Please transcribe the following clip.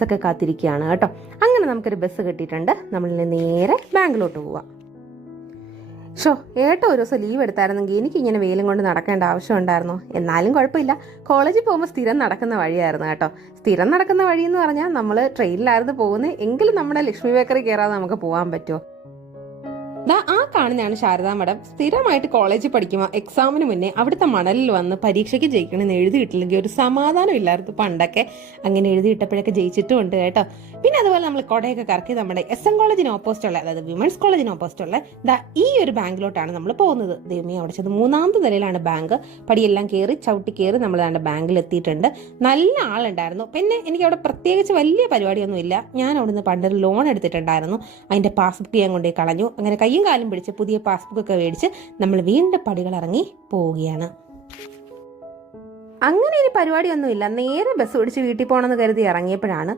ബസ്സൊക്കെ കാത്തിരിക്കുകയാണ് കേട്ടോ. അങ്ങനെ നമുക്കൊരു ബസ് കിട്ടിയിട്ടുണ്ട്. നമ്മളിൽ നേരെ ബാങ്കിലോട്ട് പോവാം. ഏട്ട ഒരു ദിവസം ലീവ് എടുത്തായിരുന്നെങ്കിൽ എനിക്കിങ്ങനെ വെയിലും കൊണ്ട് നടക്കേണ്ട ആവശ്യം ഉണ്ടായിരുന്നു. എന്നാലും കുഴപ്പമില്ല, കോളേജിൽ പോകുമ്പോൾ സ്ഥിരം നടക്കുന്ന വഴിയായിരുന്നു കേട്ടോ. സ്ഥിരം നടക്കുന്ന വഴി എന്ന് പറഞ്ഞാൽ നമ്മൾ ട്രെയിനിലായിരുന്നു പോകുന്നത് എങ്കിലും നമ്മുടെ ലക്ഷ്മി ബേക്കറി കയറാതെ നമുക്ക് പോകാൻ പറ്റുമോ? ആ കാണുന്നതാണ് ശാരദാ മഠം. സ്ഥിരമായിട്ട് കോളേജിൽ പഠിക്കുമ്പോൾ എക്സാമിന് മുന്നേ അവിടുത്തെ മണലിൽ വന്ന് പരീക്ഷയ്ക്ക് ജയിക്കണമെന്ന് എഴുതിയിട്ടില്ലെങ്കിൽ ഒരു സമാധാനം ഇല്ലായിരുന്നു പണ്ടൊക്കെ. അങ്ങനെ എഴുതിയിട്ടപ്പോഴൊക്കെ ജയിച്ചിട്ടും ഉണ്ട് കേട്ടോ. പിന്നെ അതുപോലെ നമ്മൾ കൊടയൊക്കെ കറക്കി നമ്മുടെ SM കോളേജിന് ഓപ്പോസിറ്റുള്ള, അതായത് വിമൻസ് കോളേജിന് ഓപ്പോസിറ്റുള്ള ഈ ഒരു ബാങ്കിലോട്ടാണ് നമ്മൾ പോകുന്നത്. ദൈവമേ, അവിടെ ചെന്ന് 3ാമത്തെ നിലയിലാണ് ബാങ്ക്. പടിയെല്ലാം കയറി ചവിട്ടി കയറി നമ്മൾ ബാങ്കിൽ എത്തിയിട്ടുണ്ട്. നല്ല ആളുണ്ടായിരുന്നു. പിന്നെ എനിക്ക് അവിടെ പ്രത്യേകിച്ച് വലിയ പരിപാടിയൊന്നും ഇല്ല. ഞാൻ അവിടുന്ന് പണ്ടൊരു ലോൺ എടുത്തിട്ടുണ്ടായിരുന്നു. അതിന്റെ പാസ്ബുക്ക് ഞാൻ കൊണ്ടുപോയി കളഞ്ഞു. അങ്ങനെ കയ്യും കാലും പിടിച്ച് പുതിയ പാസ്ബുക്ക് ഒക്കെ മേടിച്ച് നമ്മൾ വീണ്ടും പടികൾ ഇറങ്ങി പോവുകയാണ്. അങ്ങനെ ഒരു പരിപാടിയൊന്നുമില്ല. നേരെ ബസ് പിടിച്ച് വീട്ടിൽ പോകണമെന്ന് കരുതി ഇറങ്ങിയപ്പോഴാണ്